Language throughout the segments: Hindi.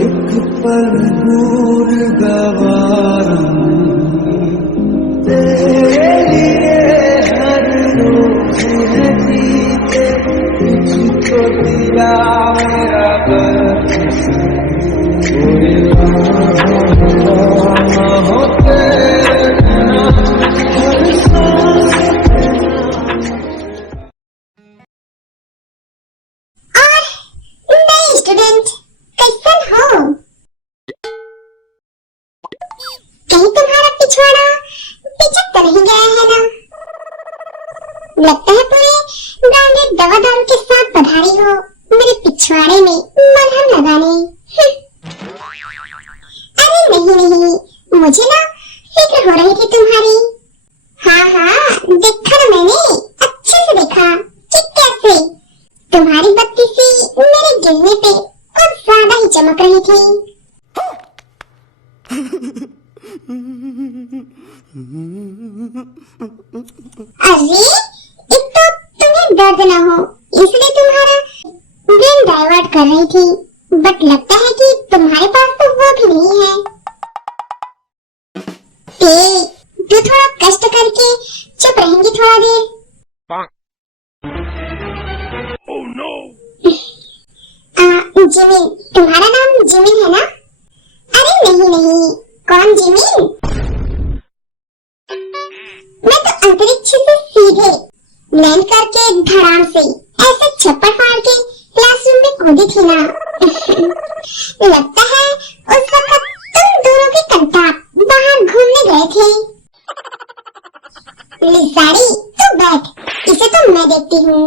एक पल दूर गवारा तेरे लिए हर रोज है जीते तुझको दिया मेरा बस कोई हो तेरे बिना हर सांस स्टूडेंट कैसन हो? कहीं तुम्हारा पिछवाड़ा पिचक तो नहीं गया है ना? लगता है पूरे ब्रांडेड दवा दारू के साथ पधारी हो मेरे पिछवाड़े में मलहम लगाने। अरे नहीं, मुझे ना फिक्र हो रही थी तुम्हारी। हाँ, देखा ना मैंने, अच्छे से देखा कि कैसे तुम्हारी बत्ती सी मेरे गिरने पे कुछ ज्यादा ही चमक रही थी। अरे एक तो तुम्हें दर्द ना हो इसलिए तुम्हारा ब्रेन डाइवर्ट कर रही थी, बट लगता है कि तुम्हारे पास तो वो भी नहीं है। तो थोड़ा कष्ट करके चुप रहेंगी थोड़ा देर। जिमिन, तुम्हारा नाम जिमिन है ना? अरे नहीं, कौन जिमिन? मैं तो अंतरिक्ष से सीधे लैंड करके धड़ाम से ऐसे छप्पर फाड़ के क्लासरूम में कूदी थी ना। लगता है उस वक्त तुम दोनों के कंटाप बाहर घूमने गए थे। लिसारी तू बैठ, इसे तो मैं देखती हूँ।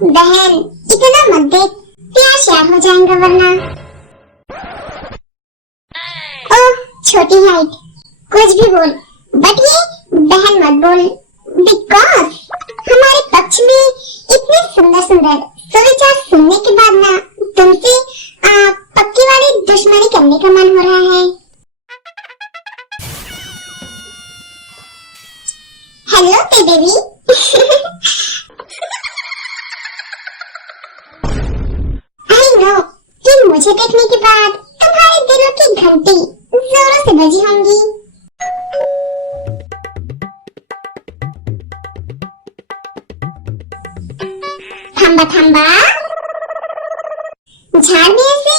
बहन इतना मत देख, प्यास याद हो जाएगा वरना। ओह छोटी हाइट, कुछ भी बोल, बट ये बहन मत बोल, बिकॉज हमारे पक्ष में इतने सुंदर सुविचार सुनने के बाद ना तुमसे पक्की वाली दुश्मनी करने का मन हो रहा है। हेलो ते बेबी। मुझे देखने के बाद तुम्हारे दिलों की घंटी जोरों से बजी होंगी। थम्बा झाड़ में ऐसे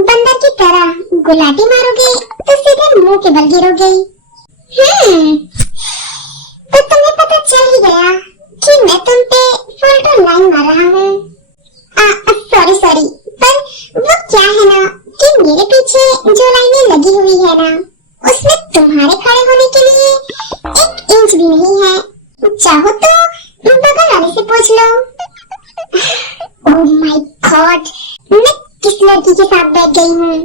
बंदर की तरह गुलाटी मारोगे तो सीधे मुंह के बल गिरोगे। तो तुम्हें पता चल ही गया कि मैं तुम पे फुल टू लाइन मार रहा हूँ। सॉरी, पर वो क्या है ना कि मेरे पीछे जो लाइनें लगी हुई है ना उसमें तुम्हारे खड़े होने के लिए 1 इंच भी नहीं है। चाहो तो बगल वाले से पूछ लो। ओह माय गॉड, मैं किस लड़की के साथ बैठ गई हूँ?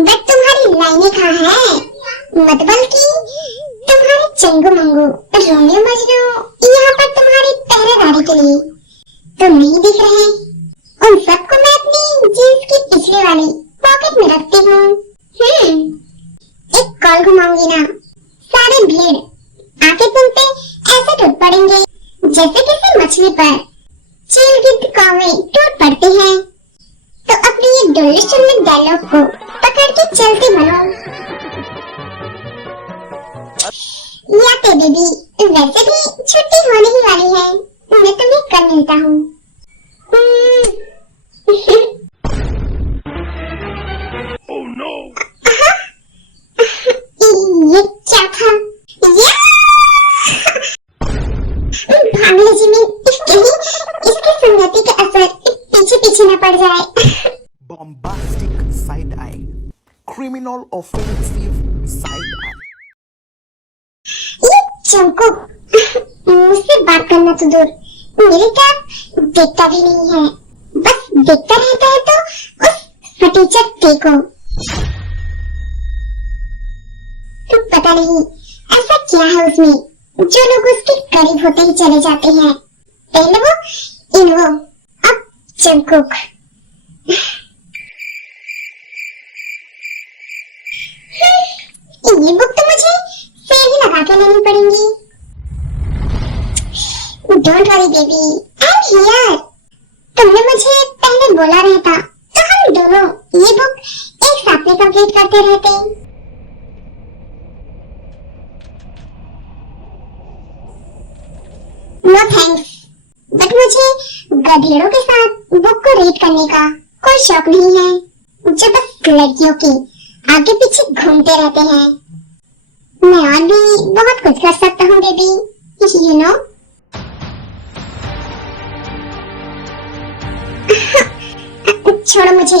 बट तुम्हारी लाइनें कहाँ है? मतलब कि तुम्हारे चंगू मंगू रोमियो मजनू यहाँ पर तुम्हारी पहरेदारी के लिए तो नहीं दिख रहे। उन सबको मैं अपनी जींस की पिछली वाली पॉकेट में रखती हूँ। एक कॉल घुमाऊंगी ना, सारे भीड़ आके तुम पे ऐसे टूट पड़ेंगे जैसे किसी मछली पर चील गिद्ध कौवे टूट पड़ते हैं। तो अपनी ये डोली चुन्नी डायलॉग को पकड़ के चलते बनो। या ते बेबी, वैसे भी छुट्टी होने ही वाली है, मैं तुम्हें कल मिलता हूँ। Oh no! ये क्या था? भागले जिमिन, इसकी संगति का असर पीछे न पड़ जाए। Bombastic side eye, criminal offensive side eye. ये चंको, मुझसे बात करना तो दूर, मेरे तरफ देखता भी नहीं है, बस देखता रहता है तो उस फटीचर देखो। पता नहीं ऐसा क्या है उसमें जो लोग उसके करीब होते ही चले जाते हैं। पहले वो इन्वो, अब जंगकुक। ये बुक तो मुझे सेल ही लगा के लेनी पड़ेंगी। Don't worry baby, I am here. तुमने मुझे पहले बोला रहता तो हम दोनों ये बुक एक साथ में कंप्लीट करते रहते। नो थैंक्स, बट मुझे गधेड़ों के साथ बुक को रीड करने का कोई शौक नहीं है, जो बस लड़कियों के आगे पीछे घूमते रहते हैं। मैं और भी बहुत कुछ कर सकता हूँ बेबी, यू नो। छोड़ो मुझे,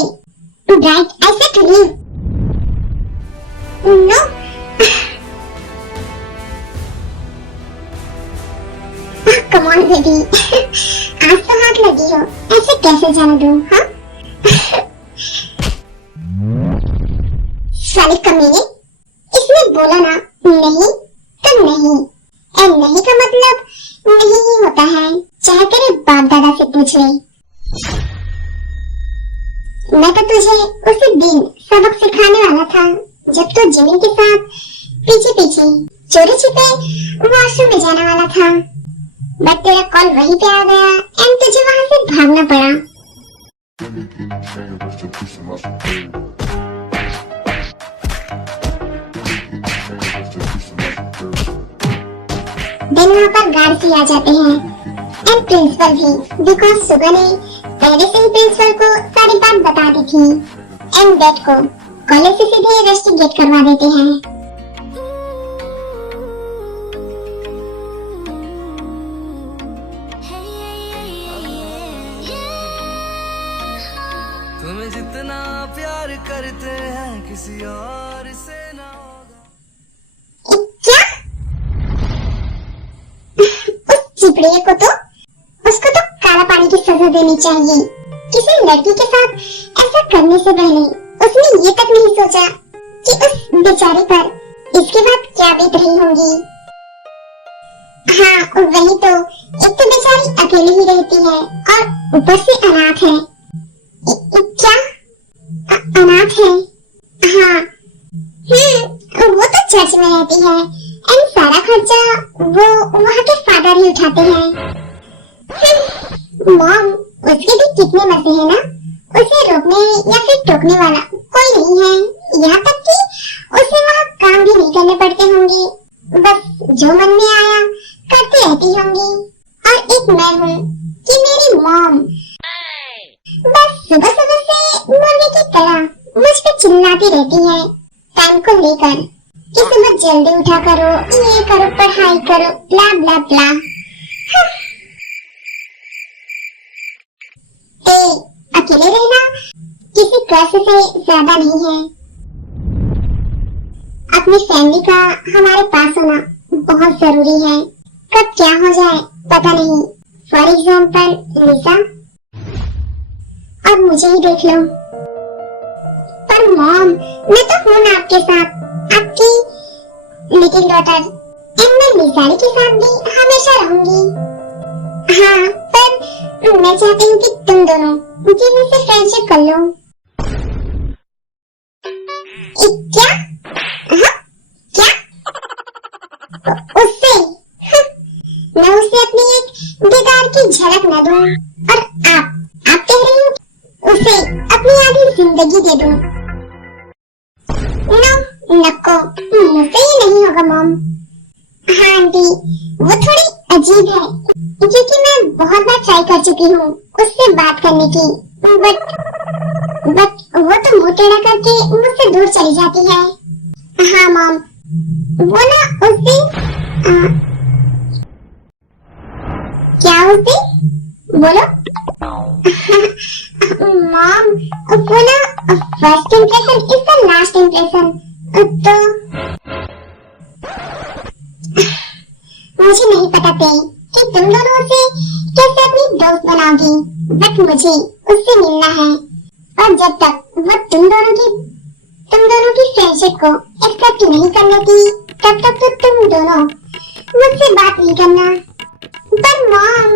right I said to leave. No, come on baby, आज तो हाथ लगी हो, ऐसे कैसे जाने दूं? हाँ साले कमीने, इसने बोला ना नहीं तो नहीं, और नहीं का मतलब नहीं ही होता है, चाहे तेरे बाप दादा से पूछ ले। मैं तो तुझे उसी दिन सबक सिखाने वाला था जब तू जिमी के साथ पीछे पीछे चोरी छिपे वॉशरूम में जाने वाला था, बट तेरा कॉल वहीं पे आ गया एंड तुझे वहां से भागना पड़ा। दिन वहाँ पर गार्ड भी आ जाते हैं एंड प्रिंसिपल भी, बिकॉज सुगा ने पहले से ही प्रिंसिपल को सारी बात बता दी थी एंड डेट को कॉलेज से सीधे इन्वेस्टिगेट करवा देते हैं। तुम्हें जितना प्यार करते हैं किसी और से ना होगा। क्या? उस चिपड़िए को तो उसको तो काला पानी की सजा देनी चाहिए। किसी लड़की के साथ ऐसा करने से पहले उसने ये तक नहीं सोचा कि उस बेचारे पर इसके बाद क्या बीत रही होंगी। हाँ वही तो, एक तो बेचारी अकेली ही रहती है और ऊपर से अनाथ है। क्या? अनाथ है? हाँ, वो तो चर्च में रहती है एंड सारा खर्चा वो वहाँ के फादर ही उठाते हैं। मॉम, उसके भी कितने मजे हैं ना, उसे रोकने या फिर टोकने वाला कोई नहीं है, यहाँ तक कि उसे वहाँ काम भी नहीं करने पड़ते होंगे, बस जो मन में आया करती रहती होंगी। और एक मैं हूँ कि मेरी मॉम बस सुबह सुबह से मुर्गे की तरह मुझ पे चिल्लाती रहती है टाइम को लेकर कि सुबह जल्दी उठा करो, ये करो, पढ़ाई करो, ब्ला ब्ला ब्ला। अकेले रहना किसी कष्ट से ज्यादा नहीं है। अपनी फैमिली का हमारे पास होना बहुत जरूरी है, कब क्या हो जाए पता नहीं। फॉर एग्जाम्पल लिसा, अब मुझे ही देख लो। पर मॉम, मैं तो हूँ ना आपके साथ, आपकी लिटिल डॉटर, एंड मैं लिसारी के साथ भी हमेशा रहूंगी। हाँ, पर मैं चाहती हूँ कि तुम दोनों जिमी से फ्रेंडशिप कर लो। क्या? हाँ? क्या? उससे? मैं उसे अपनी एक दीदार की झलक न दूं और आप कह रही हो उसे अपनी आधी जिंदगी दे दूं। नको, मुझसे ये नहीं होगा मॉम। हाँ आंटी, वो थोड़ी अजीब है क्योंकि मैं बहुत बार ट्राई कर चुकी हूँ उससे बात करने की, बट वो तो मुंह टेढ़ा करके मुझसे दूर चली जाती है। हाँ मॉम, वो ना उस दिन क्या उस दिन बोलो। मॉम, वो ना first impression is the last impression, तो मुझे नहीं पता थे कि तुम दोनों से कैसे अपनी दोस्त बनाओगी, बट मुझे उससे मिलना है और जब तक वो तुम दोनों की फ्रेंडशिप को एक्सेप्ट नहीं कर लेती तब तक तो तुम दोनों मुझसे बात नहीं करना। पर मॉम,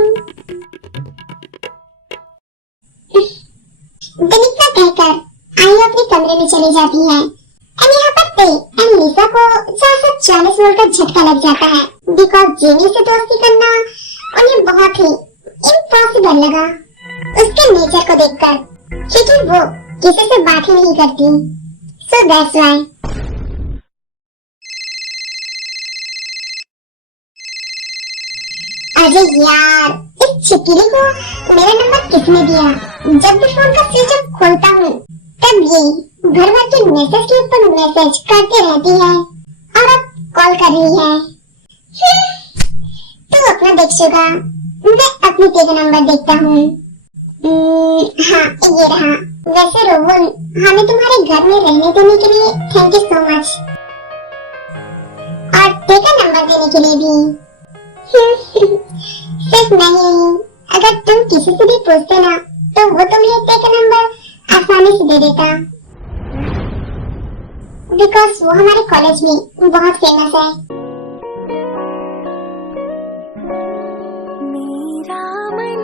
दिन इतना कहकर आई अपने कमरे में चली जाती है एंड यहाँ पर ते एंड लिसा को बोलकर झटका लग जाता है, बिकॉज जेनी से दोस्ती करना उन्हें बहुत ही इम्पॉसिबल लगा उसके नेचर को देखकर, क्योंकि वो किसी से बात ही नहीं करती। So that's why. अरे यार, इस चिपकली को मेरा नंबर किसने दिया? जब भी फोन का स्विच ऑफ खोलता हूँ तब ये भर भर के मैसेज के ऊपर मैसेज करती रहती है और अब कॉल कर रही है। तू अपना देख चुका, मैं अपनी तेरा नंबर देखता हूँ। हाँ, ये रहा। वैसे रोहन, हमें तुम्हारे घर में रहने देने के लिए थैंक यू सो मच, और तेरा नंबर देने के लिए भी। सिर्फ नहीं, अगर तुम किसी से भी पूछते ना तो वो तुम्हें तेरा नंबर आसानी से दे देता, बिकॉज वो हमारे कॉलेज में बहुत फेमस है। मेरा मन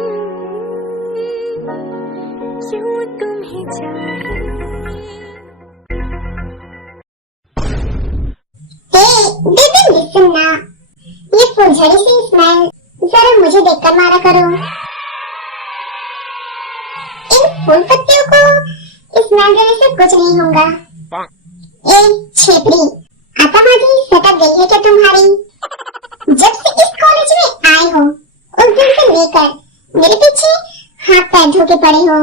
क्यों तुम्हें चाहे। बेबी लिसन ना, ये फुलझड़ी सी स्माइल जरा मुझे देखकर मारा करो। इन फूल पत्तियों को स्माइल देने से कुछ नहीं होगा। ए छेपड़ी, आतामाजी सटक गई है क्या तुम्हारी? जब से इस कॉलेज में आए हो उस दिन से लेकर मेरे पीछे हाथ पैर धो के पड़े हो।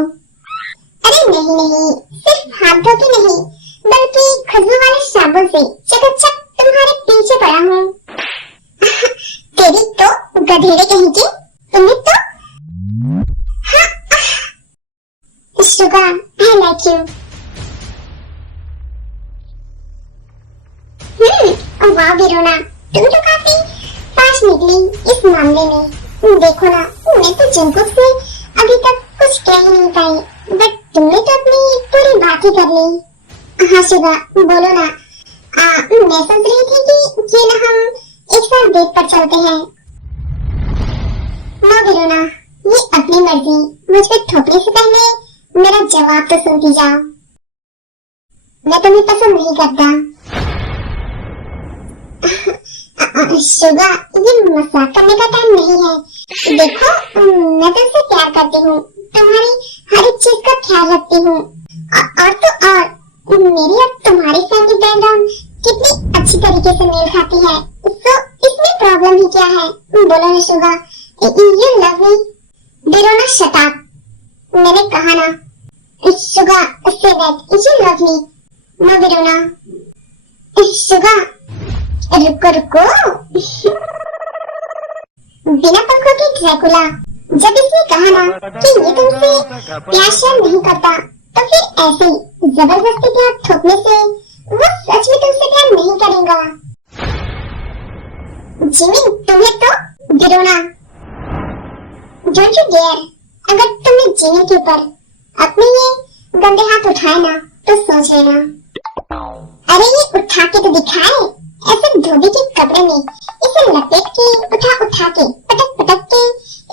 अरे नहीं, सिर्फ हाथ धो के नहीं, बल्कि खुशबू वाले साबुन से चकाचक तुम्हारे पीछे पड़ा हूँ। तेरी तो गधेड़े कहीं की, तुम्हें तो शुगर, आई लाइक यू। वाह वीरोना, तुम तो काफी फास्ट निकली इस मामले में। देखो ना, मैं तो जंकुक से अभी तक कुछ कह ही नहीं पाई, बट तुमने तो अपनी पूरी बात ही कर ली। हाँ शुगर, बोलो ना। मैं सोच रही थी कि क्यों ना हम एक साथ डेट पर चलते हैं। नो वीरोना, ये अपनी मर्जी, मुझ पे थोपने से पहले मेरा जवाब तो सुनती जाओ। मैं तुम्हें पसंद नहीं करता। शुगर, ये मजाक करने का टाइम नहीं है। देखो, मैं तुमसे प्यार करती हूँ, तुम्हारी हर एक चीज का ख्याल रखती हूँ, और तो और मेरी और तुम्हारी फैमिली बैकग्राउंड कितनी अच्छी तरीके से मेल खाती है, तो इसमें प्रॉब्लम ही क्या है? बोलो ना sugar, you love me. Verona shut up, मैंने कहा ना। Sugar, say that you love me. No Verona. Sugar, रुको। बिना पंखों के ड्रैकुला, जब इसने कहा ना कि ये तुमसे प्यार शेयर नहीं करता, तो फिर ऐसे ही जबरदस्ती प्यार थोपने से वो सच में तुमसे प्यार नहीं करेगा। जिमी, तुम्हें तो वीरोना, डोंट यू डेयर, अगर तुमने जिमी के ऊपर अपने ये गंदे हाथ उठाए ना तो सोच लेना। अरे ये उठा के तो दिखाए, ऐसे धोबी के कपड़े में इसे लपेट के उठा के पटक के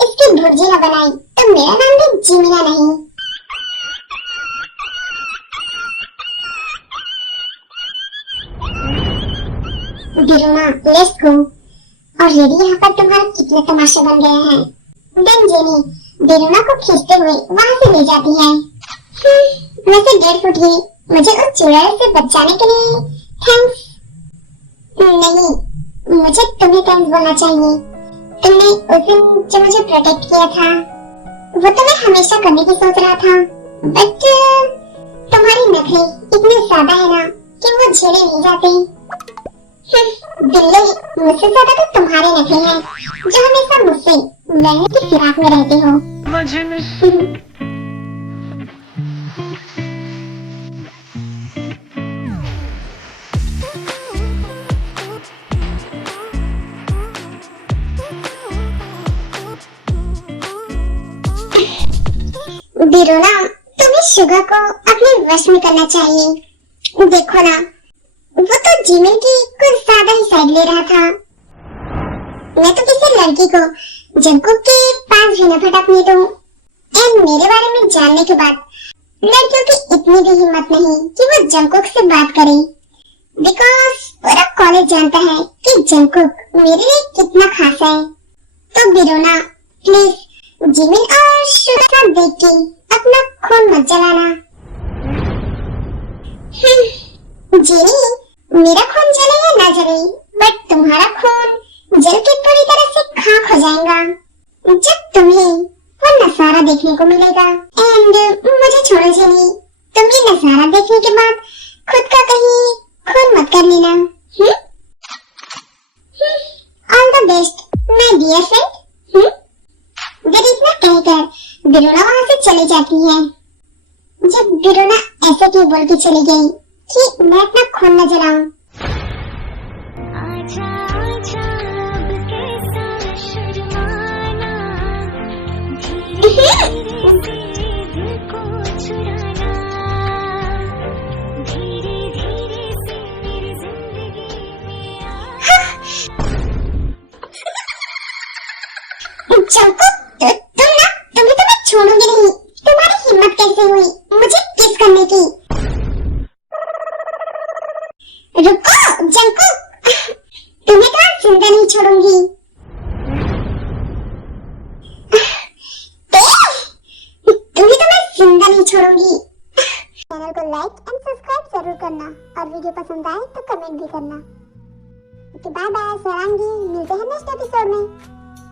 इसकी भुर्जी न बनाई तो मेरा नाम भी जिमिना नहीं। वीरोना, लेट्स गो। और रेडी, यहाँ पर तुम्हारे कितने तमाशे बन गए हैं। देन जेनी वीरोना को खींचते हुए वहाँ से ले जाती है। वैसे 1.5 फुट ही मुझे उस चुड़ैल से बचाने के लिए थैंक्स नहीं, मुझे तुम्हें थैंक्स बोलना चाहिए। तुमने उस दिन जो मुझे प्रोटेक्ट किया था वो तो मैं हमेशा करने की सोच रहा था, बट तुम्हारी नखरे इतने ज्यादा है ना कि वो झेले नहीं जाते। बिल्ली, मुझसे ज्यादा तो तुम्हारे नखरे हैं जो हमेशा मुझसे लड़ने की फिराक में रहते हो। वीरोना, तुम्हें शुगर को अपने वश में करना चाहिए। देखो ना, वो तो जिमी की कुछ ज्यादा ही साइड ले रहा था। मैं तो किसी लड़की को जंकुक के पास भी न फटकने दूं। एंड मेरे बारे में जानने के बाद लड़कियों की इतनी भी हिम्मत नहीं कि वो जंकुक से बात करे, बिकॉज पूरा कॉलेज जानता है कि जंगकुक मेरे लिए कितना खास है। तो बिरोना प्लीज जिमिन और शुरा का देख के अपना खून मत जलाना। जिनी, मेरा खून जले या ना जले, बट तुम्हारा खून जल के पूरी तरह से खाक हो जाएगा जब तुम्हें वो नजारा देखने को मिलेगा। एंड मुझे छोड़ो जिनी, तुम ये नजारा देखने के बाद खुद का कहीं खून मत कर लेना। All the best my dear friend. देर इतना कहकर बिरोना वहां से चली जाती है। जब बिरोना ऐसे क्यों बोल के चली गई कि मैं अपना खून न जलाऊं। आजा आजा अब कैसा शर्माना, धीरे धीरे से दिल को चुराना, धीरे धीरे से मेरी जिंदगी में आ। जंगकुक, तुम्हें तो मैं छोड़ूंगी नहीं। तुम्हारी हिम्मत कैसे हुई मुझे किस करने की? रुको जंगकुक, तुम्हें तो आज जिंदा नहीं छोड़ूंगी। तुम्हें तो मैं जिंदा नहीं छोड़ूंगी। चैनल को लाइक एंड सब्सक्राइब जरूर करना और वीडियो पसंद आए तो कमेंट भी करना। बाय बाय सरांगी, मिलते हैं नेक्स्ट एपिसोड में।